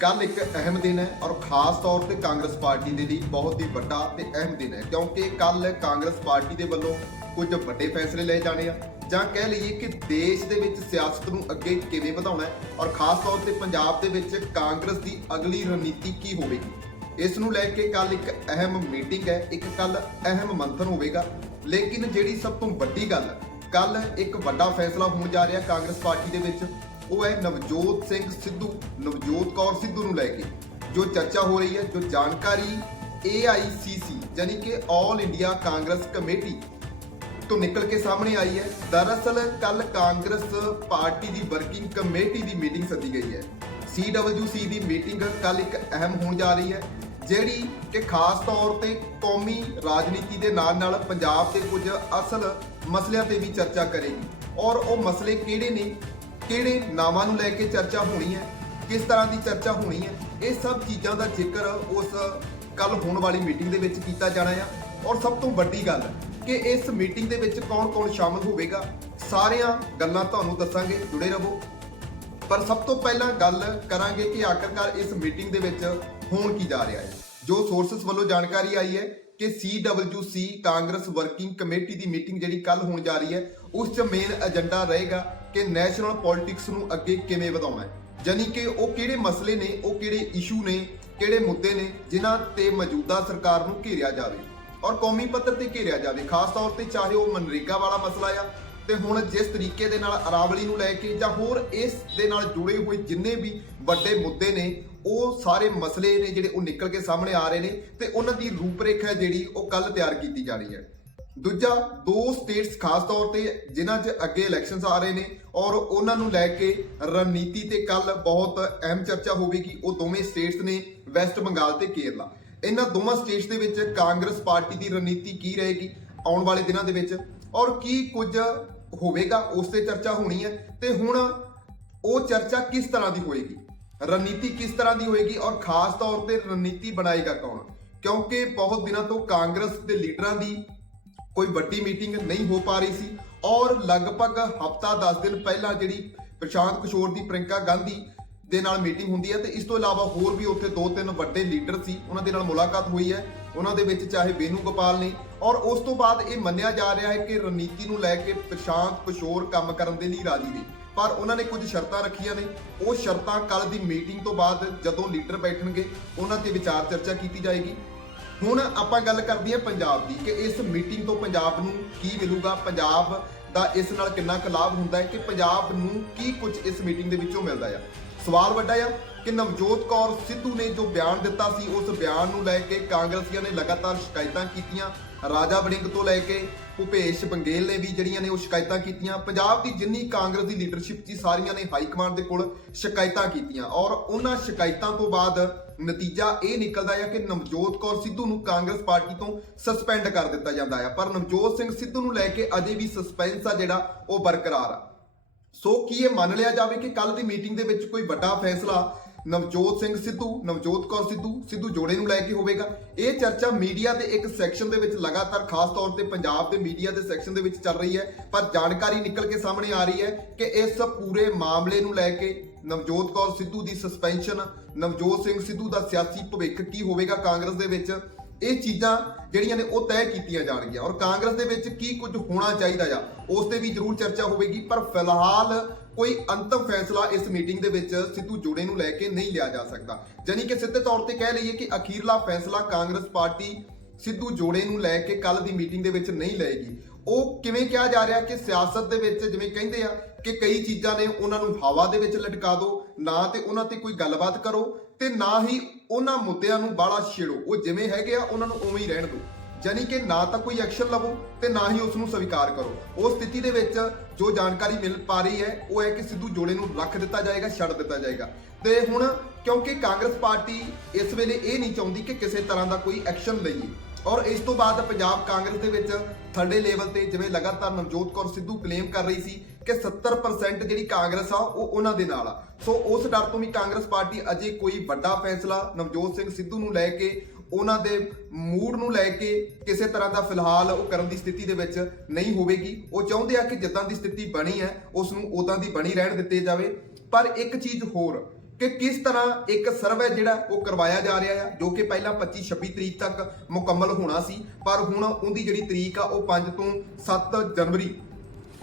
ਕੱਲ ਇੱਕ ਅਹਿਮ ਦਿਨ ਹੈ ਔਰ ਖਾਸ ਤੌਰ ਤੇ ਕਾਂਗਰਸ ਪਾਰਟੀ ਦੇ ਲਈ ਬਹੁਤ ਹੀ ਵੱਡਾ ਤੇ ਅਹਿਮ ਦਿਨ ਹੈ, ਕਿਉਂਕਿ ਕੱਲ ਕਾਂਗਰਸ ਪਾਰਟੀ ਦੇ ਵੱਲੋਂ ਕੁਝ ਵੱਡੇ ਫੈਸਲੇ ਲਏ ਜਾਣੇ ਆ। ਜਾਂ ਕਹਿ ਲਈਏ ਕਿ ਦੇਸ਼ ਦੇ ਵਿੱਚ ਸਿਆਸਤ ਨੂੰ ਅੱਗੇ ਕਿਵੇਂ ਵਧਾਉਣਾ ਹੈ ਔਰ ਖਾਸ ਤੌਰ ਤੇ ਪੰਜਾਬ ਦੇ ਵਿੱਚ ਕਾਂਗਰਸ ਦੀ ਅਗਲੀ ਰਣਨੀਤੀ ਕੀ ਹੋਵੇਗੀ। ਇਸ ਨੂੰ ਲੈ ਕੇ ਕੱਲ ਇੱਕ ਅਹਿਮ ਮੀਟਿੰਗ ਹੈ, ਇੱਕ ਕੱਲ ਅਹਿਮ ਮੰਥਨ ਹੋਵੇਗਾ। ਲੇਕਿਨ ਜਿਹੜੀ ਸਭ ਤੋਂ ਵੱਡੀ ਗੱਲ, ਕੱਲ ਇੱਕ ਵੱਡਾ ਫੈਸਲਾ ਹੋਣ ਜਾ ਰਿਹਾ ਕਾਂਗਰਸ ਪਾਰਟੀ ਦੇ ਵਿੱਚ ਉਹ ਹੈ ਨਵਜੋਤ ਸਿੰਘ ਸਿੱਧੂ, ਨਵਜੋਤ ਕੌਰ ਸਿੱਧੂ ਨੂੰ ਲੈ ਕੇ। ਜੋ ਚਰਚਾ ਹੋ ਰਹੀ ਹੈ, ਜੋ ਜਾਣਕਾਰੀ AICC ਯਾਨੀ ਕਿ ਆਲ ਇੰਡੀਆ ਕਾਂਗਰਸ ਕਮੇਟੀ ਤੋਂ ਨਿਕਲ ਕੇ ਸਾਹਮਣੇ ਆਈ ਹੈ। ਦਰਅਸਲ ਕੱਲ ਕਾਂਗਰਸ ਪਾਰਟੀ ਦੀ ਵਰਕਿੰਗ ਕਮੇਟੀ ਦੀ ਮੀਟਿੰਗ ਸੱਦੀ ਗਈ ਹੈ। CWC ਦੀ ਮੀਟਿੰਗ ਕੱਲ ਇੱਕ ਅਹਿਮ ਹੋਣ ਜਾ ਰਹੀ ਹੈ, ਜਿਹੜੀ ਕਿ ਖਾਸ ਤੌਰ ਤੇ ਕੌਮੀ ਰਾਜਨੀਤੀ ਦੇ ਨਾਲ ਨਾਲ ਪੰਜਾਬ ਦੇ ਕੁਝ ਅਸਲ ਮਸਲਿਆਂ ਤੇ ਵੀ ਚਰਚਾ ਕਰੇਗੀ। ਔਰ ਉਹ ਮਸਲੇ ਕਿਹੜੇ ਨੇ ਕਿਹੜੇ ਨਾਵਾਂ ਨੂੰ ਲੈ ਕੇ ਚਰਚਾ ਹੋਣੀ ਹੈ, ਕਿਸ ਤਰ੍ਹਾਂ ਦੀ ਚਰਚਾ ਹੋਣੀ ਹੈ, ਇਹ ਸਭ ਚੀਜ਼ਾਂ ਦਾ ਜ਼ਿਕਰ ਉਸ ਕੱਲ ਹੋਣ ਵਾਲੀ ਮੀਟਿੰਗ ਦੇ ਵਿੱਚ ਕੀਤਾ ਜਾਣਾ ਆ। ਔਰ ਸਭ ਤੋਂ ਵੱਡੀ ਗੱਲ ਕਿ ਇਸ ਮੀਟਿੰਗ ਦੇ ਵਿੱਚ ਕੌਣ-ਕੌਣ ਸ਼ਾਮਲ ਹੋਵੇਗਾ, ਸਾਰੀਆਂ ਗੱਲਾਂ ਤੁਹਾਨੂੰ ਦੱਸਾਂਗੇ, ਜੁੜੇ ਰਹੋ। ਪਰ ਸਭ ਤੋਂ ਪਹਿਲਾਂ ਗੱਲ ਕਰਾਂਗੇ ਕਿ ਆਖਰਕਾਰ ਇਸ ਮੀਟਿੰਗ ਦੇ ਵਿੱਚ ਹੋਣ ਕੀ ਜਾ ਰਿਹਾ ਹੈ। ਜੋ ਸੋਰਸਸ ਵੱਲੋਂ ਜਾਣਕਾਰੀ ਆਈ ਹੈ ਕਿ CWC ਕਾਂਗਰਸ ਵਰਕਿੰਗ ਕਮੇਟੀ ਦੀ ਮੀਟਿੰਗ ਜਿਹੜੀ ਕੱਲ ਹੋਣ ਜਾ ਰਹੀ ਹੈ, ਉਸ 'ਚ ਮੇਨ ਏਜੰਡਾ ਰਹੇਗਾ। ਕਿ ਨੈਸ਼ਨਲ ਪੋਲਿਟਿਕਸ ਨੂੰ ਅੱਗੇ ਕਿਵੇਂ ਵਧਾਉਣਾ ਹੈ? ਯਾਨੀ ਕਿ ਉਹ ਕਿਹੜੇ ਮਸਲੇ ਨੇ, ਉਹ ਕਿਹੜੇ ਇਸ਼ੂ ਨੇ, ਕਿਹੜੇ ਮੁੱਦੇ ਨੇ, ਜਿਨ੍ਹਾਂ ਤੇ ਮੌਜੂਦਾ ਸਰਕਾਰ ਨੂੰ ਘੇਰਿਆ ਜਾਵੇ ਔਰ ਕੌਮੀ ਪੱਧਰ ਤੇ ਘੇਰਿਆ ਜਾਵੇ। ਖਾਸ ਤੌਰ ਤੇ ਚਾਹੇ ਉਹ ਮਨਰੇਗਾ ਵਾਲਾ ਮਸਲਾ ਆ, ਤੇ ਹੁਣ ਜਿਸ ਤਰੀਕੇ ਦੇ ਨਾਲ ਅਰਾਵਲੀ ਨੂੰ ਲੈ ਕੇ ਜਾਂ ਹੋਰ ਇਸ ਦੇ ਨਾਲ ਜੁੜੇ ਹੋਏ ਜਿੰਨੇ ਵੀ ਵੱਡੇ ਮੁੱਦੇ ਨੇ, ਉਹ ਸਾਰੇ ਮਸਲੇ ਨੇ ਜਿਹੜੇ ਉਹ ਨਿਕਲ ਕੇ ਸਾਹਮਣੇ ਆ ਰਹੇ ਨੇ ਤੇ ਉਹਨਾਂ ਦੀ ਰੂਪਰੇਖਾ ਜਿਹੜੀ ਉਹ ਕੱਲ ਤਿਆਰ ਕੀਤੀ ਜਾਣੀ ਹੈ। ਦੂਜਾ, ਦੋ ਸਟੇਟਸ ਖਾਸ ਤੌਰ ਤੇ ਜਿਨ੍ਹਾਂ 'ਚ ਅੱਗੇ ਇਲੈਕਸ਼ਨਸ ਆ ਰਹੇ ਨੇ ਔਰ ਉਹਨਾਂ ਨੂੰ ਲੈ ਕੇ ਰਣਨੀਤੀ ਤੇ ਕੱਲ ਬਹੁਤ ਅਹਿਮ ਚਰਚਾ ਹੋਵੇਗੀ, ਉਹ ਦੋਵੇਂ ਸਟੇਟਸ ਨੇ ਵੈਸਟ ਬੰਗਾਲ ਤੇ ਕੇਰਲਾ ਇਹਨਾਂ ਦੋਵਾਂ ਸਟੇਟਸ ਦੇ ਵਿੱਚ ਕਾਂਗਰਸ ਪਾਰਟੀ ਦੀ ਰਣਨੀਤੀ ਕੀ ਰਹੇਗੀ ਆਉਣ ਵਾਲੇ ਦਿਨਾਂ ਦੇ ਵਿੱਚ? ਔਰ ਕੀ ਕੁਝ ਹੋਵੇਗਾ, ਉਸ ਤੇ ਚਰਚਾ ਹੋਣੀ ਹੈ। ਤੇ ਹੁਣ ਉਹ ਚਰਚਾ ਕਿਸ ਤਰ੍ਹਾਂ ਦੀ ਹੋਏਗੀ? ਰਣਨੀਤੀ ਕਿਸ ਤਰ੍ਹਾਂ ਦੀ ਹੋਏਗੀ ਔਰ ਖਾਸ ਤੌਰ ਤੇ ਰਣਨੀਤੀ ਬਣਾਏਗਾ ਕੌਣ? ਕਿਉਂਕਿ ਬਹੁਤ ਦਿਨਾਂ ਤੋਂ ਕਾਂਗਰਸ ਦੇ ਲੀਡਰਾਂ ਦੀ ਕੋਈ ਵੱਡੀ ਮੀਟਿੰਗ ਨਹੀਂ ਹੋ ਪਾ ਰਹੀ ਸੀ ਔਰ ਲਗਭਗ ਹਫਤਾ 10 ਦਿਨ ਪਹਿਲਾਂ ਜਿਹੜੀ ਪ੍ਰਸ਼ਾਂਤ ਕਿਸ਼ੋਰ ਦੀ ਪ੍ਰਿੰਕਾ ਗਾਂਧੀ ਦੇ ਨਾਲ ਮੀਟਿੰਗ ਹੁੰਦੀ ਹੈ ਤੇ ਇਸ ਤੋਂ ਇਲਾਵਾ ਹੋਰ ਵੀ ਉੱਥੇ ਦੋ ਤਿੰਨ ਵੱਡੇ ਲੀਡਰ ਸੀ, ਉਹਨਾਂ ਦੇ ਨਾਲ ਮੁਲਾਕਾਤ ਹੋਈ ਹੈ, ਉਹਨਾਂ ਦੇ ਵਿੱਚ ਚਾਹੇ ਵੇਨੂ ਗੋਪਾਲ ਨੇ ਔਰ ਉਸ ਤੋਂ ਬਾਅਦ ਇਹ ਮੰਨਿਆ ਜਾ ਰਿਹਾ ਹੈ ਕਿ ਰਣਨੀਤੀ ਨੂੰ ਲੈ ਕੇ ਪ੍ਰਸ਼ਾਂਤ ਕਿਸ਼ੋਰ ਕੰਮ ਕਰਨ ਦੇ ਲਈ ਰਾਜੀ ਨੇ, ਪਰ ਉਹਨਾਂ ਨੇ ਕੁਝ ਸ਼ਰਤਾਂ ਰੱਖੀਆਂ ਨੇ, ਉਹ ਸ਼ਰਤਾਂ ਕੱਲ ਦੀ ਮੀਟਿੰਗ ਤੋਂ ਬਾਅਦ ਜਦੋਂ ਲੀਡਰ ਬੈਠਣਗੇ, ਉਹਨਾਂ ਤੇ ਵਿਚਾਰ ਚਰਚਾ ਕੀਤੀ ਜਾਏਗੀ। ਹੁਣ ਆਪਾਂ ਗੱਲ ਕਰਦੇ ਹਾਂ ਪੰਜਾਬ ਦੀ ਕਿ ਇਸ ਮੀਟਿੰਗ ਤੋਂ ਪੰਜਾਬ ਨੂੰ ਕੀ ਮਿਲੂਗਾ? ਪੰਜਾਬ ਦਾ ਇਸ ਨਾਲ ਕਿੰਨਾ ਕੁ ਲਾਭ ਹੁੰਦਾ ਹੈ ਕਿ ਪੰਜਾਬ ਨੂੰ ਕੀ ਕੁਝ ਇਸ ਮੀਟਿੰਗ ਦੇ ਵਿੱਚੋਂ ਮਿਲਦਾ ਆ? ਸਵਾਲ ਵੱਡਾ ਆ ਕਿ ਨਵਜੋਤ ਕੌਰ ਸਿੱਧੂ ਨੇ ਜੋ ਬਿਆਨ ਦਿੱਤਾ ਸੀ, ਉਸ ਬਿਆਨ ਨੂੰ ਲੈ ਕੇ ਕਾਂਗਰਸੀਆਂ ਨੇ ਲਗਾਤਾਰ ਸ਼ਿਕਾਇਤਾਂ ਕੀਤੀਆਂ। ਰਾਜਾ ਵੜਿੰਗ ਤੋਂ ਲੈ ਕੇ ਭੁਪੇਸ਼ ਬੰਗੇਲ ਨੇ ਵੀ ਜਿਹੜੀਆਂ ਨੇ ਉਹ ਸ਼ਿਕਾਇਤਾਂ ਕੀਤੀਆਂ। ਪੰਜਾਬ ਦੀ ਜਿੰਨੀ ਕਾਂਗਰਸ ਦੀ ਲੀਡਰਸ਼ਿਪ ਸੀ, ਸਾਰੀਆਂ ਨੇ ਹਾਈ ਕਮਾਂਡ ਦੇ ਕੋਲ ਸ਼ਿਕਾਇਤਾਂ ਕੀਤੀਆਂ ਔਰ ਉਹਨਾਂ ਸ਼ਿਕਾਇਤਾਂ ਤੋਂ ਬਾਅਦ ਨਤੀਜਾ ਇਹ ਨਿਕਲਦਾ ਹੈ ਕਿ ਨਵਜੋਤ ਕੌਰ ਸਿੱਧੂ ਨੂੰ ਕਾਂਗਰਸ ਪਾਰਟੀ ਤੋਂ ਸਸਪੈਂਡ ਕਰ ਦਿੱਤਾ ਜਾਂਦਾ ਹੈ ਪਰ ਨਵਜੋਤ ਸਿੰਘ ਸਿੱਧੂ ਨੂੰ ਲੈ ਕੇ ਅਜੇ ਵੀ ਸਸਪੈਂਸ ਆ ਜਿਹੜਾ ਉਹ ਬਰਕਰਾਰ ਆ। ਸੋ ਕੀ ਇਹ ਮੰਨ ਲਿਆ ਜਾਵੇ ਕਿ ਕੱਲ ਦੀ ਮੀਟਿੰਗ ਦੇ ਵਿੱਚ ਕੋਈ ਵੱਡਾ ਫੈਸਲਾ ਨਵਜੋਤ ਸਿੰਘ ਸਿੱਧੂ, ਨਵਜੋਤ ਕੌਰ ਸਿੱਧੂ ਸਿੱਧੂ ਜੋੜੇ ਨੂੰ ਲੈ ਕੇ ਹੋਵੇਗਾ? ਇਹ ਚਰਚਾ ਮੀਡੀਆ ਦੇ ਇੱਕ ਸੈਕਸ਼ਨ ਦੇ ਵਿੱਚ ਲਗਾਤਾਰ ਖਾਸ ਤੌਰ ਤੇ ਪੰਜਾਬ ਦੇ ਮੀਡੀਆ ਦੇ ਸੈਕਸ਼ਨ ਦੇ ਵਿੱਚ ਚੱਲ ਰਹੀ ਹੈ। ਪਰ ਜਾਣਕਾਰੀ ਨਿਕਲ ਕੇ ਸਾਹਮਣੇ ਆ ਰਹੀ ਹੈ ਕਿ ਇਸ ਪੂਰੇ ਮਾਮਲੇ ਨੂੰ ਲੈ ਕੇ ਨਵਜੋਤ ਕੌਰ ਸਿੱਧੂ ਦੀ ਸਸਪੈਂਸ਼ਨ ਨਵਜੋਤ ਸਿੰਘ ਸਿੱਧੂ ਦਾ ਸਿਆਸੀ ਭਵਿੱਖ ਕੀ ਹੋਵੇਗਾ ਕਾਂਗਰਸ ਦੇ ਵਿੱਚ? ਇਹ ਚੀਜ਼ਾਂ ਜਿਹੜੀਆਂ ਨੇ ਉਹ ਤੈਅ ਕੀਤੀਆਂ ਜਾਣਗੀਆਂ ਔਰ ਕਾਂਗਰਸ ਦੇ ਵਿੱਚ ਕੀ ਕੁਝ ਹੋਣਾ ਚਾਹੀਦਾ ਆ, ਉਸ ਤੇ ਵੀ ਜ਼ਰੂਰ ਚਰਚਾ ਹੋਵੇਗੀ, ਪਰ ਫਿਲਹਾਲ ਕੋਈ ਅੰਤਮ ਫੈਸਲਾ ਇਸ ਮੀਟਿੰਗ ਦੇ ਵਿੱਚ ਸਿੱਧੂ ਜੋੜੇ ਨੂੰ ਲੈ ਕੇ ਨਹੀਂ ਲਿਆ ਜਾ ਸਕਦਾ। ਜਾਨੀ ਕਿ ਸਿੱਧੇ ਤੌਰ ਤੇ ਕਹਿ ਲਈਏ ਕਿ ਅਖੀਰਲਾ ਫੈਸਲਾ ਕਾਂਗਰਸ ਪਾਰਟੀ ਸਿੱਧੂ ਜੋੜੇ ਨੂੰ ਲੈ ਕੇ ਕੱਲ ਦੀ ਮੀਟਿੰਗ ਦੇ ਵਿੱਚ ਨਹੀਂ ਲਏਗੀ। ਉਹ ਕਿਵੇਂ ਕਿਹਾ ਜਾ ਰਿਹਾ ਕਿ ਸਿਆਸਤ ਦੇ ਵਿੱਚ ਜਿਵੇਂ ਕਹਿੰਦੇ ਆ ਕਿ ਕਈ ਚੀਜ਼ਾਂ ਨੇ ਉਹਨਾਂ ਨੂੰ ਹਵਾ ਦੇ ਵਿੱਚ ਲਟਕਾ ਦਿਓ ਨਾ ਤੇ ਉਹਨਾਂ ਤੇ ਕੋਈ ਗੱਲਬਾਤ ਕਰੋ ਤੇ ਨਾ ਹੀ ਉਹਨਾਂ ਮੁੱਦਿਆਂ ਨੂੰ ਬਾਹਲਾ ਛੇੜੋ। ਉਹ ਜਿਵੇਂ ਹੈਗੇ ਆ, ਉਹਨਾਂ ਨੂੰ ਉਵੇਂ ਹੀ ਰਹਿਣ ਦਿਓ ਯਾਨੀ ਕਿ ਨਾ ਤਾਂ ਕੋਈ ਐਕਸ਼ਨ ਲਵੋ ਤੇ ਨਾ ਹੀ ਉਸ ਨੂੰ ਸਵੀਕਾਰ ਕਰੋ। ਉਸ ਸਥਿਤੀ ਦੇ ਵਿੱਚ ਜੋ ਜਾਣਕਾਰੀ ਮਿਲ ਪਾ ਰਹੀ ਹੈ, ਉਹ ਹੈ ਕਿ ਸਿੱਧੂ ਜੋੜੇ ਨੂੰ ਰੱਖ ਦਿੱਤਾ ਜਾਏਗਾ, ਛੱਡ ਦਿੱਤਾ ਜਾਏਗਾ। ਤੇ ਹੁਣ ਕਿਉਂਕਿ ਕਾਂਗਰਸ ਪਾਰਟੀ ਇਸ ਵੇਲੇ ਇਹ ਨਹੀਂ ਚਾਹੁੰਦੀ ਕਿ ਕਿਸੇ ਤਰ੍ਹਾਂ ਦਾ ਕੋਈ ਐਕਸ਼ਨ ਲਈਏ ਔਰ ਇਸ ਤੋਂ ਬਾਅਦ ਪੰਜਾਬ ਕਾਂਗਰਸ ਦੇ ਵਿੱਚ ਥਰਡੇ ਲੈਵਲ ਤੇ ਜਿਵੇਂ ਲਗਾਤਾਰ ਨਵਜੋਤ ਕੌਰ ਸਿੱਧੂ ਕਲੇਮ ਕਰ ਰਹੀ ਸੀ ਕਿ 70% ਜਿਹੜੀ ਕਾਂਗਰਸ ਆ, ਉਹ ਉਹਨਾਂ ਦੇ ਨਾਲ ਆ। ਸੋ ਉਸ ਡਰ ਤੋਂ ਵੀ ਕਾਂਗਰਸ ਪਾਰਟੀ ਅਜੇ ਕੋਈ ਵੱਡਾ ਫੈਸਲਾ ਨਵਜੋਤ ਸਿੰਘ ਸਿੱਧੂ ਨੂੰ ਲੈ ਕੇ, ਉਹਨਾਂ ਦੇ ਮੂਡ ਨੂੰ ਲੈ ਕੇ ਕਿਸੇ ਤਰ੍ਹਾਂ ਦਾ ਫਿਲਹਾਲ ਉਹ ਕਰਨ ਦੀ ਸਥਿਤੀ ਦੇ ਵਿੱਚ ਨਹੀਂ ਹੋਵੇਗੀ। ਉਹ ਚਾਹੁੰਦੇ ਆ ਕਿ ਜਿੱਦਾਂ ਦੀ ਸਥਿਤੀ ਬਣੀ ਹੈ, ਉਸ ਨੂੰ ਉਦਾਂ ਦੀ ਬਣੀ ਰਹਿਣ ਦਿੱਤੀ ਜਾਵੇ। ਪਰ ਇੱਕ ਚੀਜ਼ ਹੋਰ ਕਿ ਕਿਸ ਤਰ੍ਹਾਂ ਇੱਕ ਸਰਵੇ ਜਿਹੜਾ ਉਹ ਕਰਵਾਇਆ ਜਾ ਰਿਹਾ ਆ, ਜੋ ਕਿ ਪਹਿਲਾਂ 25 26 ਤਰੀਕ ਤੱਕ ਮੁਕੰਮਲ ਹੋਣਾ ਸੀ, ਪਰ ਹੁਣ ਉਹਦੀ ਜਿਹੜੀ ਤਰੀਕ ਆ, ਉਹ 5 ਤੋਂ 7 ਜਨਵਰੀ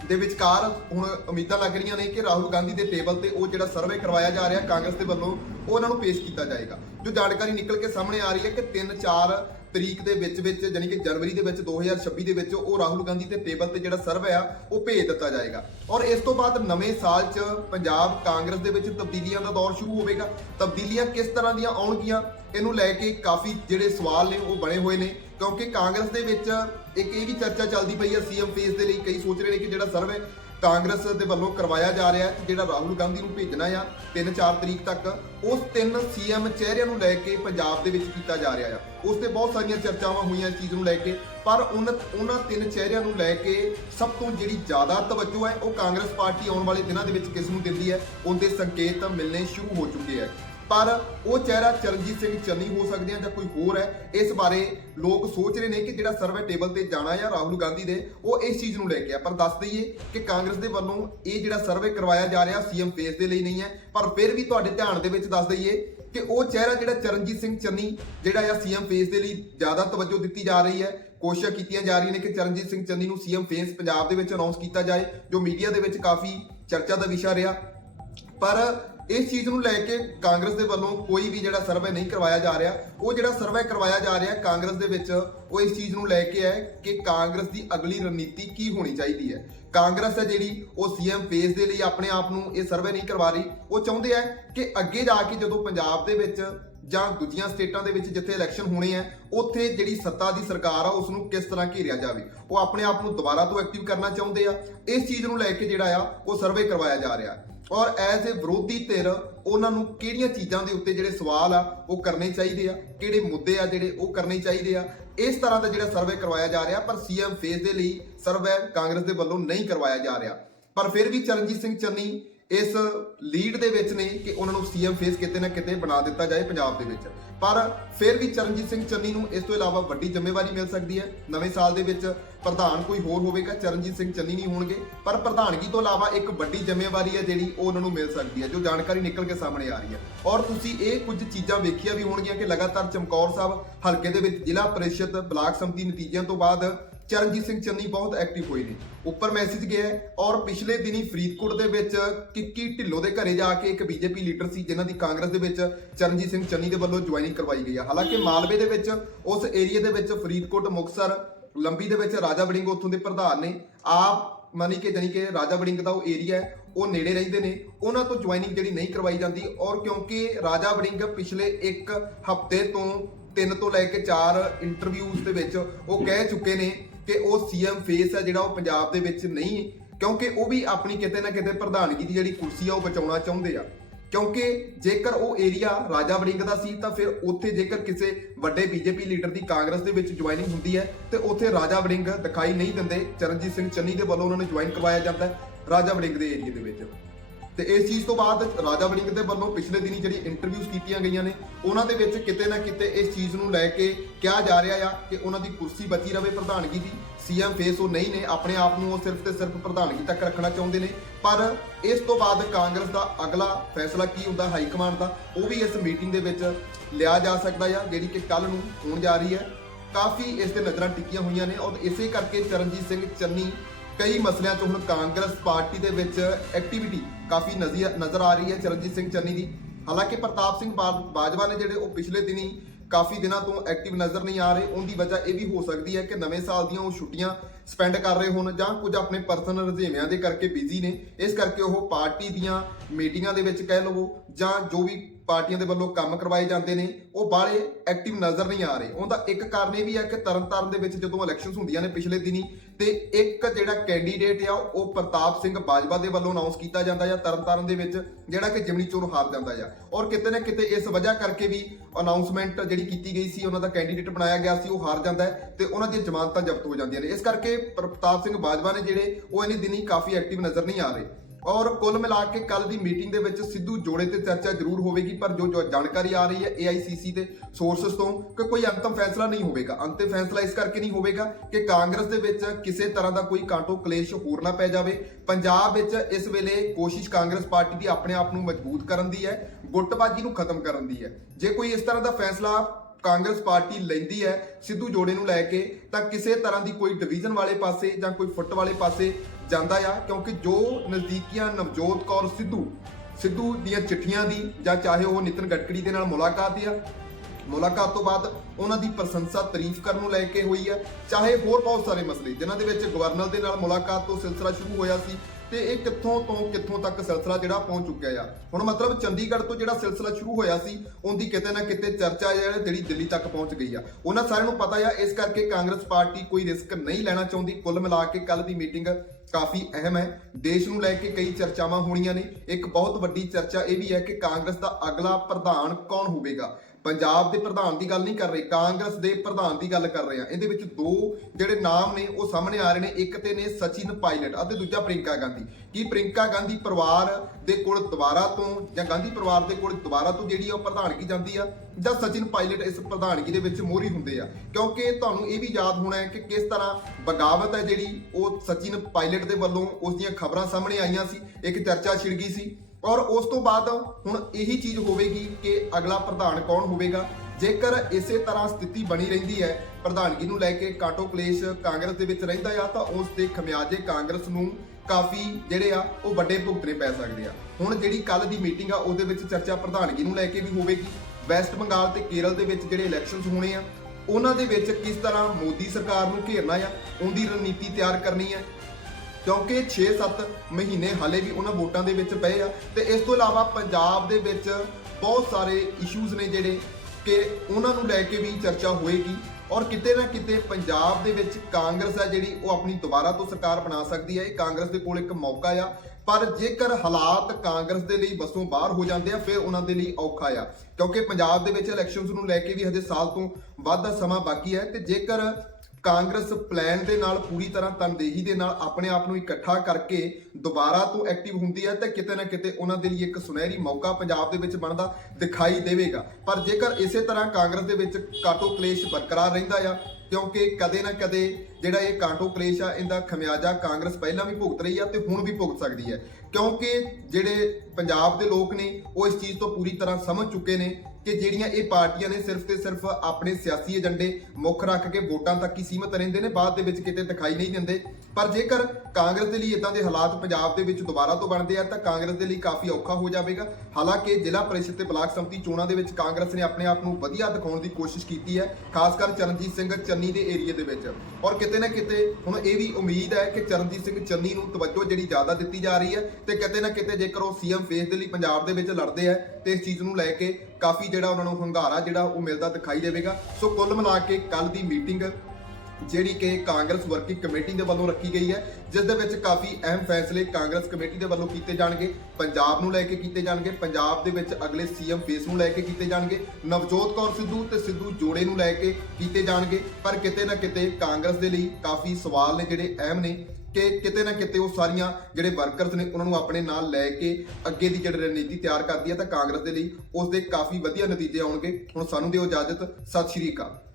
ਦੇ ਵਿਚਕਾਰ ਹੁਣ ਉਮੀਦਾਂ ਲੱਗ ਰਹੀਆਂ ਨੇ ਕਿ ਰਾਹੁਲ ਗਾਂਧੀ ਦੇ ਟੇਬਲ ਤੇ ਉਹ ਜਿਹੜਾ ਸਰਵੇ ਕਰਵਾਇਆ ਜਾ ਰਿਹਾ ਕਾਂਗਰਸ ਦੇ ਵੱਲੋਂ ਉਹਨਾਂ ਨੂੰ ਪੇਸ਼ ਕੀਤਾ ਜਾਏਗਾ। ਜੋ ਜਾਣਕਾਰੀ ਨਿਕਲ ਕੇ ਸਾਹਮਣੇ ਆ ਰਹੀ ਹੈ ਕਿ 3-4 ਤਰੀਕ ਦੇ ਵਿੱਚ ਵਿੱਚ ਯਾਨੀ ਕਿ ਜਨਵਰੀ ਦੇ ਵਿੱਚ 2026 ਦੇ ਵਿੱਚ ਉਹ ਰਾਹੁਲ ਗਾਂਧੀ ਦੇ ਟੇਬਲ ਤੇ ਜਿਹੜਾ ਸਰਵੇ ਆ, ਉਹ ਭੇਜ ਦਿੱਤਾ ਜਾਏਗਾ। ਔਰ ਇਸ ਤੋਂ ਬਾਅਦ ਨਵੇਂ ਸਾਲ 'ਚ ਪੰਜਾਬ ਕਾਂਗਰਸ ਦੇ ਵਿੱਚ ਤਬਦੀਲੀਆਂ ਦਾ ਦੌਰ ਸ਼ੁਰੂ ਹੋਵੇਗਾ। ਤਬਦੀਲੀਆਂ ਕਿਸ ਤਰ੍ਹਾਂ ਦੀਆਂ ਆਉਣਗੀਆਂ, ਇਹਨੂੰ ਲੈ ਕੇ ਕਾਫੀ ਜਿਹੜੇ ਸਵਾਲ ਨੇ, ਉਹ ਬਣੇ ਹੋਏ ਨੇ। ਕਿਉਂਕਿ ਕਾਂਗਰਸ ਦੇ ਵਿੱਚ ਇੱਕ ਇਹ ਵੀ ਚਰਚਾ ਚੱਲਦੀ ਪਈ ਹੈ ਸੀਐਮ ਫੇਸ ਦੇ ਲਈ ਕਈ ਸੋਚ ਰਹੇ ਨੇ ਕਿ ਜਿਹੜਾ ਸਰਵੇ ਕਾਂਗਰਸ ਦੇ ਵੱਲੋਂ ਕਰਵਾਇਆ ਜਾ ਰਿਹਾ ਹੈ, ਜਿਹੜਾ ਰਾਹੁਲ ਗਾਂਧੀ ਨੂੰ ਭੇਜਣਾ ਆ 3-4 ਤਰੀਕ ਤੱਕ, ਉਸ ਤਿੰਨ ਸੀਐਮ ਚਿਹਰਿਆਂ ਨੂੰ ਲੈ ਕੇ ਪੰਜਾਬ ਦੇ ਵਿੱਚ ਕੀਤਾ ਜਾ ਰਿਹਾ ਆ। ਉਸ ਤੇ ਬਹੁਤ ਸਾਰੀਆਂ ਚਰਚਾਵਾਂ ਹੋਈਆਂ ਚੀਜ਼ ਨੂੰ ਲੈ ਕੇ, ਪਰ ਉਹਨਾਂ ਉਹਨਾਂ ਤਿੰਨ ਚਿਹਰਿਆਂ ਨੂੰ ਲੈ ਕੇ ਸਭ ਤੋਂ ਜਿਹੜੀ ਜ਼ਿਆਦਾ ਤਵੱਜੋ ਹੈ, ਉਹ ਕਾਂਗਰਸ ਪਾਰਟੀ ਆਉਣ ਵਾਲੇ ਦਿਨਾਂ ਦੇ ਵਿੱਚ ਕਿਸ ਨੂੰ ਦਿੰਦੀ ਹੈ। ਉਹਦੇ ਸੰਕੇਤ ਮਿਲਣੇ ਸ਼ੁਰੂ ਹੋ ਚੁੱਕੇ ਹੈ। ਪਰ ਉਹ ਚਿਹਰਾ ਚਰਨਜੀਤ ਸਿੰਘ ਚੰਨੀ ਹੋ ਸਕਦੇ ਆ ਜਾਂ ਕੋਈ ਹੋਰ ਹੈ, ਇਸ ਬਾਰੇ ਲੋਕ ਸੋਚ ਰਹੇ ਨੇ ਕਿ ਜਿਹੜਾ ਸਰਵੇ ਟੇਬਲ ਤੇ ਜਾਣਾ ਜਾਂ ਰਾਹੁਲ ਗਾਂਧੀ ਦੇ, ਉਹ ਇਸ ਚੀਜ਼ ਨੂੰ ਲੈ ਕੇ ਆ। ਪਰ ਦੱਸ ਦਈਏ ਕਿ ਕਾਂਗਰਸ ਦੇ ਵੱਲੋਂ ਇਹ ਜਿਹੜਾ ਸਰਵੇ ਕਰਵਾਇਆ ਜਾ ਰਿਹਾ ਸੀਐਮ ਫੇਸ ਦੇ ਲਈ ਨਹੀਂ ਹੈ। ਪਰ ਫਿਰ ਵੀ ਤੁਹਾਡੇ ਧਿਆਨ ਦੇ ਵਿੱਚ ਦੱਸ ਦਈਏ ਕਿ ਉਹ ਚਿਹਰਾ ਜਿਹੜਾ ਚਰਨਜੀਤ ਸਿੰਘ ਚੰਨੀ, ਜਿਹੜਾ ਆ ਸੀਐਮ ਫੇਸ ਦੇ ਲਈ ਜ਼ਿਆਦਾ ਤਵੱਜੋ ਦਿੱਤੀ ਜਾ ਰਹੀ ਹੈ। ਕੋਸ਼ਿਸ਼ਾਂ ਕੀਤੀਆਂ ਜਾ ਰਹੀਆਂ ਨੇ ਕਿ ਚਰਨਜੀਤ ਸਿੰਘ ਚੰਨੀ ਨੂੰ ਸੀਐਮ ਫੇਸ ਪੰਜਾਬ ਦੇ ਵਿੱਚ ਅਨਾਉਂਸ ਕੀਤਾ ਜਾਏ, ਜੋ ਮੀਡੀਆ ਦੇ ਵਿੱਚ ਕਾਫੀ ਚਰਚਾ ਦਾ ਵਿਸ਼ਾ ਰਿਹਾ। ਪਰ ਇਸ ਚੀਜ਼ ਨੂੰ ਲੈ ਕੇ ਕਾਂਗਰਸ ਦੇ ਵੱਲੋਂ ਕੋਈ ਵੀ ਜਿਹੜਾ ਸਰਵੇ ਨਹੀਂ ਕਰਵਾਇਆ ਜਾ ਰਿਹਾ, ਉਹ ਜਿਹੜਾ ਸਰਵੇ ਕਰਵਾਇਆ ਜਾ ਰਿਹਾ ਕਾਂਗਰਸ ਦੇ ਵਿੱਚ, ਉਹ ਇਸ ਚੀਜ਼ ਨੂੰ ਲੈ ਕੇ ਹੈ ਕਿ ਕਾਂਗਰਸ ਦੀ ਅਗਲੀ ਰਣਨੀਤੀ ਕੀ ਹੋਣੀ ਚਾਹੀਦੀ ਹੈ। ਕਾਂਗਰਸ ਹੈ ਜਿਹੜੀ, ਉਹ ਸੀਐਮ ਫੇਸ ਦੇ ਲਈ ਆਪਣੇ ਆਪ ਨੂੰ ਇਹ ਸਰਵੇ ਨਹੀਂ ਕਰਵਾ ਰਹੀ। ਉਹ ਚਾਹੁੰਦੇ ਆ ਕਿ ਅੱਗੇ ਜਾ ਕੇ ਜਦੋਂ ਪੰਜਾਬ ਦੇ ਵਿੱਚ ਜਾਂ ਦੂਜੀਆਂ ਸਟੇਟਾਂ ਦੇ ਵਿੱਚ ਜਿੱਥੇ ਇਲੈਕਸ਼ਨ ਹੋਣੇ ਆ ਉੱਥੇ ਜਿਹੜੀ ਸੱਤਾ ਦੀ ਸਰਕਾਰ ਆ ਉਸ ਨੂੰ ਕਿਸ ਤਰ੍ਹਾਂ ਘੇਰਿਆ ਜਾਵੇ। ਉਹ ਆਪਣੇ ਆਪ ਨੂੰ ਦੁਬਾਰਾ ਤੋਂ ਐਕਟਿਵ ਕਰਨਾ ਚਾਹੁੰਦੇ ਆ। ਇਸ ਚੀਜ਼ ਨੂੰ ਲੈ ਕੇ ਜਿਹੜਾ ਆ, ਉਹ ਸਰਵੇ ਕਰਵਾਇਆ ਜਾ ਰਿਹਾ। ਔਰ ਐਜ਼ ਅ ਵਿਰੋਧੀ ਧਿਰ, ਉਹਨਾਂ ਨੂੰ ਕਿਹੜੀਆਂ ਚੀਜ਼ਾਂ ਦੇ ਉੱਤੇ ਜਿਹੜੇ ਸਵਾਲ ਆ, ਉਹ ਕਰਨੇ ਚਾਹੀਦੇ ਆ? ਕਿਹੜੇ ਮੁੱਦੇ ਆ ਜਿਹੜੇ ਉਹ ਕਰਨੇ ਚਾਹੀਦੇ ਆ? ਇਸ ਤਰ੍ਹਾਂ ਦਾ ਜਿਹੜਾ ਸਰਵੇ ਕਰਵਾਇਆ ਜਾ ਰਿਹਾ, ਪਰ ਸੀਐਮ ਫੇਸ ਦੇ ਲਈ ਸਰਵੇ ਕਾਂਗਰਸ ਦੇ ਵੱਲੋਂ ਨਹੀਂ ਕਰਵਾਇਆ ਜਾ ਰਿਹਾ। ਪਰ ਫਿਰ ਵੀ ਚਰਨਜੀਤ ਸਿੰਘ ਚੰਨੀ ਇਸ ਲੀਡ ਦੇ ਵਿੱਚ ਨੇ ਕਿ ਉਹਨਾਂ ਨੂੰ ਸੀਐਮ ਫੇਸ ਕਿਤੇ ਨਾ ਕਿਤੇ ਬਣਾ ਦਿੱਤਾ ਜਾਏ ਪੰਜਾਬ ਦੇ ਵਿੱਚ। ਪਰ ਫਿਰ ਵੀ ਚਰਨਜੀਤ ਸਿੰਘ ਚੰਨੀ ਨੂੰ ਇਸ ਤੋਂ ਇਲਾਵਾ ਵੱਡੀ ਜ਼ਿੰਮੇਵਾਰੀ ਮਿਲ ਸਕਦੀ ਹੈ। ਨਵੇਂ ਸਾਲ ਦੇ ਵਿੱਚ ਪ੍ਰਧਾਨ ਕੋਈ ਹੋਰ ਹੋਵੇਗਾ, ਚਰਨਜੀਤ ਸਿੰਘ ਚੰਨੀ ਨਹੀਂ ਹੋਣਗੇ। ਪਰ ਪ੍ਰਧਾਨਗੀ ਤੋਂ ਇਲਾਵਾ ਇੱਕ ਵੱਡੀ ਜ਼ਿੰਮੇਵਾਰੀ ਹੈ ਜਿਹੜੀ ਉਹ ਉਹਨਾਂ ਨੂੰ ਮਿਲ ਸਕਦੀ ਹੈ, ਜੋ ਜਾਣਕਾਰੀ ਨਿਕਲ ਕੇ ਸਾਹਮਣੇ ਆ ਰਹੀ ਹੈ। ਔਰ ਤੁਸੀਂ ਇਹ ਕੁਝ ਚੀਜ਼ਾਂ ਵੇਖੀਆਂ ਵੀ ਹੋਣਗੀਆਂ ਕਿ ਲਗਾਤਾਰ ਚਮਕੌਰ ਸਾਹਿਬ ਹਲਕੇ ਦੇ ਵਿੱਚ ਜ਼ਿਲ੍ਹਾ ਪ੍ਰੀਸ਼ਦ ਬਲਾਕ ਸੰਮਤੀ ਨਤੀਜਿਆਂ ਤੋਂ ਬਾਅਦ ਚਰਨਜੀਤ ਸਿੰਘ ਚੰਨੀ ਬਹੁਤ ਐਕਟਿਵ ਹੋਏ ਨੇ ਉੱਪਰ ਮੈਸੇਜ ਗਿਆ ਔਰ ਪਿਛਲੇ ਦਿਨੀ ਫਰੀਦਕੋਟ ਦੇ ਵਿੱਚ ਕਿੱਕੀ ਢਿੱਲੋਂ ਦੇ ਘਰੇ ਜਾ ਕੇ ਇੱਕ ਬੀਜੇਪੀ ਲੀਡਰ ਸੀ, ਜਿਨ੍ਹਾਂ ਦੀ ਕਾਂਗਰਸ ਦੇ ਵਿੱਚ ਚਰਨਜੀਤ ਸਿੰਘ ਚੰਨੀ ਦੇ ਵੱਲੋਂ ਜੁਆਇਨਿੰਗ ਕਰਵਾਈ ਗਈ ਹੈ ਹਾਲਾਂਕਿ ਮਾਲਵੇ ਦੇ ਵਿੱਚ, ਉਸ ਏਰੀਆ ਦੇ ਵਿੱਚ ਫਰੀਦਕੋਟ ਮੁਕਸਰ ਲੰਬੀ ਦੇ ਵਿੱਚ ਰਾਜਾ ਵੜਿੰਗ ਉੱਥੋਂ ਦੇ ਪ੍ਰਧਾਨ ਨੇ। ਆਪ ਮਾਨੀ ਕਿ ਜਾਨੀ ਕਿ ਰਾਜਾ ਵੜਿੰਗ ਦਾ ਉਹ ਏਰੀਆ ਹੈ, ਉਹ ਨੇੜੇ ਰਹਿੰਦੇ ਨੇ। ਉਹਨਾਂ ਤੋਂ ਜੁਆਇਨਿੰਗ ਜਿਹੜੀ ਨਹੀਂ ਕਰਵਾਈ ਜਾਂਦੀ ਔਰ ਕਿਉਂਕਿ ਰਾਜਾ ਵੜਿੰਗ ਪਿਛਲੇ ਇੱਕ ਹਫ਼ਤੇ ਤੋਂ ਤਿੰਨ ਤੋਂ ਲੈ ਕੇ ਚਾਰ ਇੰਟਰਵਿਊਜ਼ ਦੇ ਵਿੱਚ ਉਹ ਕਹਿ ਚੁੱਕੇ ਨੇ ਕਿ ਉਹ ਸੀਐਮ ਫੇਸ ਹੈ ਜਿਹੜਾ ਉਹ ਪੰਜਾਬ ਦੇ ਵਿੱਚ ਨਹੀਂ ਕਿਉਂਕਿ ਉਹ ਵੀ ਆਪਣੀ ਕਿਤੇ ਨਾ ਕਿਤੇ ਪ੍ਰਧਾਨਗੀ ਦੀ ਜਿਹੜੀ ਕੁਰਸੀ ਆ ਉਹ ਬਚਾਉਣਾ ਚਾਹੁੰਦੇ ਆ। ਕਿਉਂਕਿ ਜੇਕਰ ਉਹ ਏਰੀਆ ਰਾਜਾ ਵੜਿੰਗ ਦਾ ਸੀ ਤਾਂ ਫਿਰ ਉੱਥੇ ਜੇਕਰ ਕਿਸੇ ਵੱਡੇ ਬੀਜੇਪੀ ਲੀਡਰ ਦੀ ਕਾਂਗਰਸ ਦੇ ਵਿੱਚ ਜੁਆਇਨਿੰਗ ਹੁੰਦੀ ਹੈ, ਤੇ ਉੱਥੇ ਰਾਜਾ ਵੜਿੰਗ ਦਿਖਾਈ ਨਹੀਂ ਦਿੰਦੇ। ਚਰਨਜੀਤ ਸਿੰਘ ਚੰਨੀ ਦੇ ਵੱਲੋਂ ਉਹਨਾਂ ਨੂੰ ਜੁਆਇਨ ਕਰਵਾਇਆ ਜਾਂਦਾ ਰਾਜਾ ਵੜਿੰਗ ਦੇ ਏਰੀਆ ਦੇ ਵਿੱਚ। ਤੇ ਇਸ ਚੀਜ਼ ਤੋਂ ਬਾਅਦ ਰਾਜਾ ਵੜਿੰਗ ਦੇ ਵੱਲੋਂ ਪਿਛਲੇ ਦਿਨੀ ਜਿਹੜੀ ਇੰਟਰਵਿਊਜ਼ ਕੀਤੀਆਂ ਗਈਆਂ ਨੇ, ਉਹਨਾਂ ਦੇ ਵਿੱਚ ਕਿਤੇ ਨਾ ਕਿਤੇ ਇਸ ਚੀਜ਼ ਨੂੰ ਲੈ ਕੇ ਕਿਹਾ ਜਾ ਰਿਹਾ ਆ ਕਿ ਉਹਨਾਂ ਦੀ ਕੁਰਸੀ ਬਚੀ ਰਵੇ ਪ੍ਰਧਾਨਗੀ ਦੀ। ਸੀਐਮ ਫੇਸ ਉਹ ਨਹੀਂ ਨੇ, ਆਪਣੇ ਆਪ ਨੂੰ ਉਹ ਸਿਰਫ ਤੇ ਸਿਰਫ ਪ੍ਰਧਾਨਗੀ ਤੱਕ ਰੱਖਣਾ ਚਾਹੁੰਦੇ ਨੇ। ਪਰ ਇਸ ਤੋਂ ਬਾਅਦ ਕਾਂਗਰਸ ਦਾ ਅਗਲਾ ਫੈਸਲਾ ਕੀ ਹੁੰਦਾ, ਹਾਈ ਕਮਾਂਡ ਦਾ, ਉਹ ਵੀ ਇਸ ਮੀਟਿੰਗ ਦੇ ਵਿੱਚ ਲਿਆ ਜਾ ਸਕਦਾ ਆ, ਜਿਹੜੀ ਕਿ ਕੱਲ ਨੂੰ ਹੋਣ ਜਾ ਰਹੀ ਹੈ। ਕਾਫੀ ਇਸ ਤੇ ਨਜ਼ਰਾਂ ਟਿੱਕੀਆਂ ਹੋਈਆਂ ਨੇ ਔਰ ਇਸੇ ਕਰਕੇ ਚਰਨਜੀਤ ਸਿੰਘ ਚੰਨੀ ਕਈ ਮਸਲਿਆਂ 'ਚ ਹੁਣ ਕਾਂਗਰਸ ਪਾਰਟੀ ਦੇ ਵਿੱਚ ਐਕਟੀਵਿਟੀ ਕਾਫੀ ਨਜ਼ਰ ਨਜ਼ਰ ਆ ਰਹੀ ਹੈ ਚਰਨਜੀਤ ਸਿੰਘ ਚੰਨੀ ਦੀ। ਹਾਲਾਂਕਿ ਪ੍ਰਤਾਪ ਸਿੰਘ ਬਾ- ਬਾਜਵਾ ਨੇ ਜਿਹੜੇ ਉਹ ਪਿਛਲੇ ਦਿਨੀ ਕਾਫੀ ਦਿਨਾਂ ਤੋਂ ਐਕਟਿਵ ਨਜ਼ਰ ਨਹੀਂ ਆ ਰਹੇ, ਉਹਦੀ ਵਜ੍ਹਾ ਇਹ ਵੀ ਹੋ ਸਕਦੀ ਹੈ ਕਿ ਨਵੇਂ ਸਾਲ ਦੀਆਂ ਉਹ ਛੁੱਟੀਆਂ ਸਪੈਂਡ ਕਰ ਰਹੇ ਹੋਣ ਜਾਂ ਕੁਝ ਆਪਣੇ ਪਰਸਨਲ ਰੁਝੇਵਿਆਂ ਦੇ ਕਰਕੇ ਬਿਜ਼ੀ ਨੇ। ਇਸ ਕਰਕੇ ਉਹ ਪਾਰਟੀ ਦੀਆਂ ਮੀਟਿੰਗਾਂ ਦੇ ਵਿੱਚ ਕਹਿ ਲਵੋ ਜਾਂ ਜੋ ਵੀ ਪਾਰਟੀਆਂ ਦੇ ਵੱਲੋਂ ਕੰਮ ਕਰਵਾਏ ਜਾਂਦੇ ਨੇ, ਉਹ ਬਾਹਲੇ ਐਕਟਿਵ ਨਜ਼ਰ ਨਹੀਂ ਆ ਰਹੇ। ਉਹਦਾ ਇੱਕ ਕਾਰਨ ਇਹ ਵੀ ਹੈ ਕਿ ਤਰਨਤਾਰਨ ਦੇ ਵਿੱਚ ਜਦੋਂ ਇਲੈਕਸ਼ਨਸ ਹੁੰਦੀਆਂ ਨੇ ਪਿਛਲੇ ਦਿਨੀ, ਤੇ ਇੱਕ ਜਿਹੜਾ ਕੈਂਡੀਡੇਟ ਆ, ਉਹ ਪ੍ਰਤਾਪ ਸਿੰਘ ਬਾਜਵਾ ਦੇ ਵੱਲੋਂ ਅਨਾਉਂਸ ਕੀਤਾ ਜਾਂਦਾ ਜਾਂ ਤਰਨਤਾਰਨ ਦੇ ਵਿੱਚ ਜਿਹੜਾ ਕਿ ਜਿਮਨੀ ਚੋਣ ਹਾਰ ਜਾਂਦਾ ਆ। ਔਰ ਕਿਤੇ ਨਾ ਕਿਤੇ ਇਸ ਵਜ੍ਹਾ ਕਰਕੇ ਵੀ ਅਨਾਉਂਸਮੈਂਟ ਜਿਹੜੀ ਕੀਤੀ ਗਈ ਸੀ, ਉਹਨਾਂ ਦਾ ਕੈਂਡੀਡੇਟ ਬਣਾਇਆ ਗਿਆ ਸੀ, ਉਹ ਹਾਰ ਜਾਂਦਾ ਤੇ ਉਹਨਾਂ ਦੀਆਂ ਜ਼ਮਾਨਤਾਂ ਜ਼ਬਤ ਹੋ ਜਾਂਦੀਆਂ ਨੇ। ਇਸ ਕਰਕੇ ਪ੍ਰਤਾਪ ਸਿੰਘ ਬਾਜਵਾ ਨੇ ਜਿਹੜੇ, ਉਹ ਇਹਨੀ ਦਿਨੀ ਕਾਫੀ ਐਕਟਿਵ ਨਜ਼ਰ ਨਹੀਂ ਆ ਰਹੇ। ਔਰ ਕੁੱਲ ਮਿਲਾ ਕੇ ਕੱਲ ਦੀ ਮੀਟਿੰਗ ਦੇ ਵਿੱਚ ਸਿੱਧੂ ਜੋੜੇ ਤੇ ਚਰਚਾ ਜ਼ਰੂਰ ਹੋਵੇਗੀ, ਪਰ ਜੋ ਜੋ ਜਾਣਕਾਰੀ ਆ ਰਹੀ ਹੈ AICC ਦੇ ਸੋਰਸਸ ਤੋਂ ਕਿ ਕੋਈ ਅੰਤਮ ਫੈਸਲਾ ਨਹੀਂ ਹੋਵੇਗਾ। ਅੰਤਿਮ ਫੈਸਲਾ ਇਸ ਕਰਕੇ ਨਹੀਂ ਹੋਵੇਗਾ ਕਿ ਕਾਂਗਰਸ ਦੇ ਵਿੱਚ ਕਿਸੇ ਤਰ੍ਹਾਂ ਦਾ ਕੋਈ ਕਾਂਟੋ ਕਲੇਸ਼ ਹੋਰ ਨਾ ਪੈ ਜਾਵੇ। ਪੰਜਾਬ ਵਿੱਚ ਇਸ ਵੇਲੇ ਕੋਸ਼ਿਸ਼ ਕਾਂਗਰਸ ਪਾਰਟੀ ਦੀ ਆਪਣੇ ਆਪ ਨੂੰ ਮਜ਼ਬੂਤ ਕਰਨ ਦੀ ਹੈ, ਗੁੱਟਬਾਜੀ ਨੂੰ ਖਤਮ ਕਰਨ ਦੀ ਹੈ। ਜੇ ਕੋਈ ਇਸ ਤਰ੍ਹਾਂ ਦਾ ਫੈਸਲਾ ਕਾਂਗਰਸ ਪਾਰਟੀ ਲੈਂਦੀ ਹੈ ਸਿੱਧੂ ਜੋੜੇ ਨੂੰ ਲੈ ਕੇ, ਤਾਂ ਕਿਸੇ ਤਰ੍ਹਾਂ ਦੀ ਕੋਈ ਡਿਵੀਜ਼ਨ ਵਾਲੇ ਪਾਸੇ ਜਾਂ ਕੋਈ ਫੁੱਟ ਵਾਲੇ ਪਾਸੇ ਜਾਂਦਾ ਆ, ਕਿਉਂਕਿ ਜੋ ਨਜ਼ਦੀਕੀਆਂ ਨਵਜੋਤ ਕੌਰ ਸਿੱਧੂ ਸਿੱਧੂ ਦੀਆਂ ਚਿੱਠੀਆਂ ਦੀ ਜਾਂ ਚਾਹੇ ਉਹ ਨਿਤਨ ਗਡਕਰੀ ਦੇ ਨਾਲ ਮੁਲਾਕਾਤ ਆ, ਮੁਲਾਕਾਤ ਤੋਂ ਬਾਅਦ ਉਹਨਾਂ ਦੀ ਪ੍ਰਸ਼ੰਸਾ ਤਾਰੀਫ ਕਰਨ ਨੂੰ ਲੈ ਕੇ ਹੋਈ ਹੈ ਚਾਹੇ ਹੋਰ ਬਹੁਤ ਸਾਰੇ ਮਸਲੇ, ਜਿਨ੍ਹਾਂ ਦੇ ਵਿੱਚ ਗਵਰਨਰ ਦੇ ਨਾਲ ਮੁਲਾਕਾਤ ਤੋਂ ਸਿਲਸਿਲਾ ਸ਼ੁਰੂ ਹੋਇਆ ਸੀ ਤੇ ਇਹ ਕਿੱਥੋਂ ਤੋਂ ਕਿੱਥੋਂ ਤੱਕ ਸਿਲਸਿਲਾ ਜਿਹੜਾ ਪਹੁੰਚ ਚੁੱਕਿਆ ਆ? ਹੁਣ ਮਤਲਬ ਚੰਡੀਗੜ੍ਹ ਤੋਂ ਜਿਹੜਾ ਸਿਲਸਿਲਾ ਸ਼ੁਰੂ ਹੋਇਆ ਸੀ, ਉਹਦੀ ਕਿਤੇ ਨਾ ਕਿਤੇ ਚਰਚਾ ਜਿਹੜਾ ਜਿਹੜੀ ਦਿੱਲੀ ਤੱਕ ਪਹੁੰਚ ਗਈ ਆ। ਉਹਨਾਂ ਸਾਰਿਆਂ ਨੂੰ ਪਤਾ ਆ, ਇਸ ਕਰਕੇ ਕਾਂਗਰਸ ਪਾਰਟੀ ਕੋਈ ਰਿਸਕ ਨਹੀਂ ਲੈਣਾ ਚਾਹੁੰਦੀ। ਕੁੱਲ ਮਿਲਾ ਕੇ ਕੱਲ ਦੀ ਮੀਟਿੰਗ ਕਾਫੀ ਅਹਿਮ ਹੈ। ਦੇਸ਼ ਨੂੰ ਲੈ ਕੇ ਕਈ ਚਰਚਾਵਾਂ ਹੋਣੀਆਂ ਨੇ। ਇੱਕ ਬਹੁਤ ਵੱਡੀ ਚਰਚਾ ਇਹ ਵੀ ਹੈ ਕਿ ਕਾਂਗਰਸ ਦਾ ਅਗਲਾ ਪ੍ਰਧਾਨ ਕੌਣ ਹੋਵੇਗਾ? ਪੰਜਾਬ ਦੇ ਪ੍ਰਧਾਨ ਦੀ ਗੱਲ ਨਹੀਂ ਕਰ ਰਹੇ, ਕਾਂਗਰਸ ਦੇ ਪ੍ਰਧਾਨ ਦੀ ਗੱਲ ਕਰ ਰਹੇ ਆ ਇਹਦੇ ਵਿੱਚ ਦੋ ਜਿਹੜੇ ਨਾਮ ਨੇ, ਉਹ ਸਾਹਮਣੇ ਆ ਰਹੇ ਨੇ, ਇੱਕ ਤੇ ਨੇ ਸਚਿਨ ਪਾਇਲਟ ਅਤੇ ਦੂਜਾ ਪ੍ਰਿੰਕਾ ਗਾਂਧੀ। ਕੀ ਪ੍ਰਿੰਕਾ ਗਾਂਧੀ ਪਰਿਵਾਰ ਦੇ ਕੋਲ ਦੁਬਾਰਾ ਤੋਂ ਜਾਂ ਗਾਂਧੀ ਪਰਿਵਾਰ ਦੇ ਕੋਲ ਦੁਬਾਰਾ ਤੋਂ ਜਿਹੜੀ ਆ ਉਹ ਪ੍ਰਧਾਨਗੀ ਜਾਂਦੀ ਆ ਜਾਂ ਸਚਿਨ ਪਾਇਲਟ ਇਸ ਪ੍ਰਧਾਨਗੀ ਦੇ ਵਿੱਚ ਮੋਹਰੀ ਹੁੰਦੇ ਆ? ਕਿਉਂਕਿ ਤੁਹਾਨੂੰ ਇਹ ਵੀ ਯਾਦ ਹੋਣਾ ਹੈ ਕਿ ਕਿਸ ਤਰ੍ਹਾਂ ਬਗਾਵਤ ਹੈ ਜਿਹੜੀ ਉਹ ਸਚਿਨ ਪਾਇਲਟ ਦੇ ਵੱਲੋਂ ਉਸ ਦੀਆਂ ਖਬਰਾਂ ਸਾਹਮਣੇ ਆਈਆਂ ਸੀ, ਇੱਕ ਚਰਚਾ ਛਿੜ ਗਈ ਸੀ। ਔਰ ਉਸ ਤੋਂ ਬਾਅਦ ਹੁਣ ਇਹੀ ਚੀਜ਼ ਹੋਵੇਗੀ ਕਿ ਅਗਲਾ ਪ੍ਰਧਾਨ ਕੌਣ ਹੋਵੇਗਾ? ਜੇਕਰ ਇਸੇ ਤਰ੍ਹਾਂ ਸਥਿਤੀ ਬਣੀ ਰਹਿੰਦੀ ਹੈ, ਪ੍ਰਧਾਨਗੀ ਨੂੰ ਲੈ ਕੇ ਕਾਟੋ ਕਲੇਸ਼ ਕਾਂਗਰਸ ਦੇ ਵਿੱਚ ਰਹਿੰਦਾ ਆ, ਤਾਂ ਉਸ ਦੇ ਖਮਿਆਜੇ ਕਾਂਗਰਸ ਨੂੰ ਕਾਫੀ ਜਿਹੜੇ ਆ, ਉਹ ਵੱਡੇ ਭੁਗਤਣੇ ਪੈ ਸਕਦੇ ਆ। ਹੁਣ ਜਿਹੜੀ ਕੱਲ ਦੀ ਮੀਟਿੰਗ ਆ, ਉਹਦੇ ਵਿੱਚ ਚਰਚਾ ਪ੍ਰਧਾਨਗੀ ਨੂੰ ਲੈ ਕੇ ਵੀ ਹੋਵੇਗੀ। ਵੈਸਟ ਬੰਗਾਲ ਤੇ ਕੇਰਲ ਦੇ ਵਿੱਚ ਜਿਹੜੇ ਇਲੈਕਸ਼ਨਸ ਹੋਣੇ ਆ, ਉਹਨਾਂ ਦੇ ਵਿੱਚ ਕਿਸ ਤਰ੍ਹਾਂ ਮੋਦੀ ਸਰਕਾਰ ਨੂੰ ਘੇਰਨਾ ਆ, ਉਹਦੀ ਰਣਨੀਤੀ ਤਿਆਰ ਕਰਨੀ ਹੈ ਕਿਉਂਕਿ 6-7 ਮਹੀਨੇ ਹਾਲੇ ਵੀ ਉਹਨਾਂ ਵੋਟਾਂ ਦੇ ਵਿੱਚ ਪਏ ਆ। ਤੇ ਇਸ ਤੋਂ ਇਲਾਵਾ ਪੰਜਾਬ ਦੇ ਵਿੱਚ ਬਹੁਤ ਸਾਰੇ ਇਸ਼ੂਜ਼ ਨੇ ਜਿਹੜੇ ਕਿ ਉਹਨਾਂ ਨੂੰ ਲੈ ਕੇ ਵੀ ਚਰਚਾ ਹੋਏਗੀ। ਔਰ ਕਿਤੇ ਨਾ ਕਿਤੇ ਪੰਜਾਬ ਦੇ ਵਿੱਚ ਕਾਂਗਰਸ ਆ ਜਿਹੜੀ, ਉਹ ਆਪਣੀ ਦੁਬਾਰਾ ਤੋਂ ਸਰਕਾਰ ਬਣਾ ਸਕਦੀ ਹੈ ਇਹ ਕਾਂਗਰਸ ਦੇ ਕੋਲ ਇੱਕ ਮੌਕਾ ਆ। ਪਰ ਜੇਕਰ ਹਾਲਾਤ ਕਾਂਗਰਸ ਦੇ ਲਈ ਬਸੋਂ ਬਾਹਰ ਹੋ ਜਾਂਦੇ ਆ, ਫਿਰ ਉਹਨਾਂ ਦੇ ਲਈ ਔਖਾ ਆ। ਕਿਉਂਕਿ ਪੰਜਾਬ ਦੇ ਵਿੱਚ ਇਲੈਕਸ਼ਨਸ ਨੂੰ ਲੈ ਕੇ ਵੀ ਹਜੇ ਸਾਲ ਤੋਂ ਵੱਧ ਦਾ ਸਮਾਂ ਬਾਕੀ ਹੈ ਤੇ ਜੇਕਰ ਕਾਂਗਰਸ ਪਲਾਨ ਦੇ ਨਾਲ ਪੂਰੀ ਤਰ੍ਹਾਂ ਤਨਦੇਹੀ ਦੇ ਨਾਲ ਆਪਣੇ ਆਪ ਨੂੰ ਇਕੱਠਾ ਕਰਕੇ ਦੁਬਾਰਾ ਤੋਂ ਐਕਟਿਵ ਹੁੰਦੀ ਹੈ ਤਾਂ ਕਿਤੇ ਨਾ ਕਿਤੇ ਉਹਨਾਂ ਦੇ ਲਈ ਇੱਕ ਸੁਨਹਿਰੀ ਮੌਕਾ ਪੰਜਾਬ ਦੇ ਵਿੱਚ ਬਣਦਾ ਦਿਖਾਈ ਦੇਵੇਗਾ। ਪਰ ਜੇਕਰ ਇਸੇ ਤਰ੍ਹਾਂ ਕਾਂਗਰਸ ਦੇ ਵਿੱਚ ਕਾਟੋ ਕਲੇਸ਼ ਬਰਕਰਾਰ ਰਹਿੰਦਾ ਆ, ਕਿਉਂਕਿ ਕਦੇ ਨਾ ਕਦੇ ਜਿਹੜਾ ਇਹ ਕਾਂਟੋ ਕਲੇਸ਼ ਆ, ਇਹਦਾ ਖਮਿਆਜਾ ਕਾਂਗਰਸ ਪਹਿਲਾਂ ਵੀ ਭੁਗਤ ਰਹੀ ਆ ਤੇ ਹੁਣ ਵੀ ਭੁਗਤ ਸਕਦੀ ਹੈ। ਕਿਉਂਕਿ ਜਿਹੜੇ ਪੰਜਾਬ ਦੇ ਲੋਕ ਨੇ, ਉਹ ਇਸ ਚੀਜ਼ ਤੋਂ ਪੂਰੀ ਤਰ੍ਹਾਂ ਸਮਝ ਚੁੱਕੇ ਨੇ ਕਿ ਜਿਹੜੀਆਂ ਇਹ ਪਾਰਟੀਆਂ ਨੇ ਸਿਰਫ ਤੇ ਸਿਰਫ ਆਪਣੇ ਸਿਆਸੀ ਏਜੰਡੇ ਮੁੱਖ ਰੱਖ ਕੇ ਵੋਟਾਂ ਤੱਕ ਹੀ ਸੀਮਤ ਰਹਿੰਦੇ ਨੇ, ਬਾਅਦ ਦੇ ਵਿੱਚ ਕਿਤੇ ਦਿਖਾਈ ਨਹੀਂ ਦਿੰਦੇ। ਪਰ ਜੇਕਰ ਕਾਂਗਰਸ ਦੇ ਲਈ ਇਦਾਂ ਦੇ ਹਾਲਾਤ ਪੰਜਾਬ ਦੇ ਵਿੱਚ ਦੁਬਾਰਾ ਤੋਂ ਬਣਦੇ ਆ, ਤਾਂ ਕਾਂਗਰਸ ਦੇ ਲਈ ਕਾਫੀ ਔਖਾ ਹੋ ਜਾਵੇਗਾ। ਹਾਲਾਂਕਿ ਜ਼ਿਲ੍ਹਾ ਪਰਿਸ਼ਦ ਤੇ ਬਲਾਕ ਸੰਮਤੀ ਚੋਣਾਂ ਦੇ ਵਿੱਚ ਕਾਂਗਰਸ ਨੇ ਆਪਣੇ ਆਪ ਨੂੰ ਵਧੀਆ ਦਿਖਾਉਣ ਦੀ ਕੋਸ਼ਿਸ਼ ਕੀਤੀ ਹੈ, ਖਾਸ ਕਰ ਚਰਨਜੀਤ ਸਿੰਘ ਚੰਨੀ ਦੇ ਏਰੀਆ ਦੇ ਵਿੱਚ। ਔਰ ਕਿਤੇ ਨਾ ਕਿਤੇ ਹੁਣ ਇਹ ਵੀ ਉਮੀਦ ਹੈ ਕਿ ਚਰਨਜੀਤ ਸਿੰਘ ਚੰਨੀ ਨੂੰ ਤਵੱਜੋ ਜਿਹੜੀ ਜ਼ਿਆਦਾ ਦਿੱਤੀ ਜਾ ਰਹੀ ਹੈ, ਤੇ ਕਿਤੇ ਨਾ ਕਿਤੇ ਜੇਕਰ ਉਹ ਸੀਐਮ ਫੇਸ ਦੇ ਲਈ ਪੰਜਾਬ ਦੇ ਵਿੱਚ ਲੜਦੇ ਆ, ਤੇ ਇਸ ਚੀਜ਼ ਨੂੰ ਲੈ ਕੇ ਕਾਫੀ ਜਿਹੜਾ ਉਹਨਾਂ ਨੂੰ ਹੰਗਾਰਾ ਜਿਹੜਾ ਉਹ ਮਿਲਦਾ ਦਿਖਾਈ ਦੇਵੇਗਾ। ਸੋ ਕੁੱਲ ਮਿਲਾ ਕੇ ਕੱਲ ਦੀ ਮੀਟਿੰਗ, ਜਿਹੜੀ ਕਿ ਕਾਂਗਰਸ ਵਰਕਿੰਗ ਕਮੇਟੀ ਦੇ ਵੱਲੋਂ ਰੱਖੀ ਗਈ ਹੈ, ਜਿਸ ਦੇ ਵਿੱਚ ਕਾਫੀ ਅਹਿਮ ਫੈਸਲੇ ਕਾਂਗਰਸ ਕਮੇਟੀ ਦੇ ਵੱਲੋਂ ਕੀਤੇ ਜਾਣਗੇ, ਪੰਜਾਬ ਨੂੰ ਲੈ ਕੇ ਕੀਤੇ ਜਾਣਗੇ, ਪੰਜਾਬ ਦੇ ਵਿੱਚ ਅਗਲੇ ਸੀਐਮ ਫੇਸ ਨੂੰ ਲੈ ਕੇ ਕੀਤੇ ਜਾਣਗੇ, ਨਵਜੋਤ ਕੌਰ ਸਿੱਧੂ ਤੇ ਸਿੱਧੂ ਜੋੜੇ ਨੂੰ ਲੈ ਕੇ ਕੀਤੇ ਜਾਣਗੇ, ਪਰ ਕਿਤੇ ਨਾ ਕਿਤੇ ਕਾਂਗਰਸ ਦੇ ਲਈ ਕਾਫੀ ਸਵਾਲ ਨੇ ਜਿਹੜੇ ਅਹਿਮ ਨੇ। ਕਿ ਕਿਤੇ ਨਾ ਕਿਤੇ ਉਹ ਸਾਰੀਆਂ ਜਿਹੜੇ ਵਰਕਰਸ ਨੇ, ਉਹਨਾਂ ਨੂੰ ਆਪਣੇ ਨਾਲ ਲੈ ਕੇ ਅੱਗੇ ਦੀ ਜਿਹੜੀ ਰਣਨੀਤੀ ਤਿਆਰ ਕਰਦੀ ਹੈ, ਤਾਂ ਕਾਂਗਰਸ ਦੇ ਲਈ ਉਸ ਦੇ ਕਾਫੀ ਵਧੀਆ ਨਤੀਜੇ ਆਉਣਗੇ। ਹੁਣ ਸਾਨੂੰ ਦਿਓ ਇਜਾਜ਼ਤ, ਸਤਿ ਸ਼੍ਰੀ ਅਕਾਲ।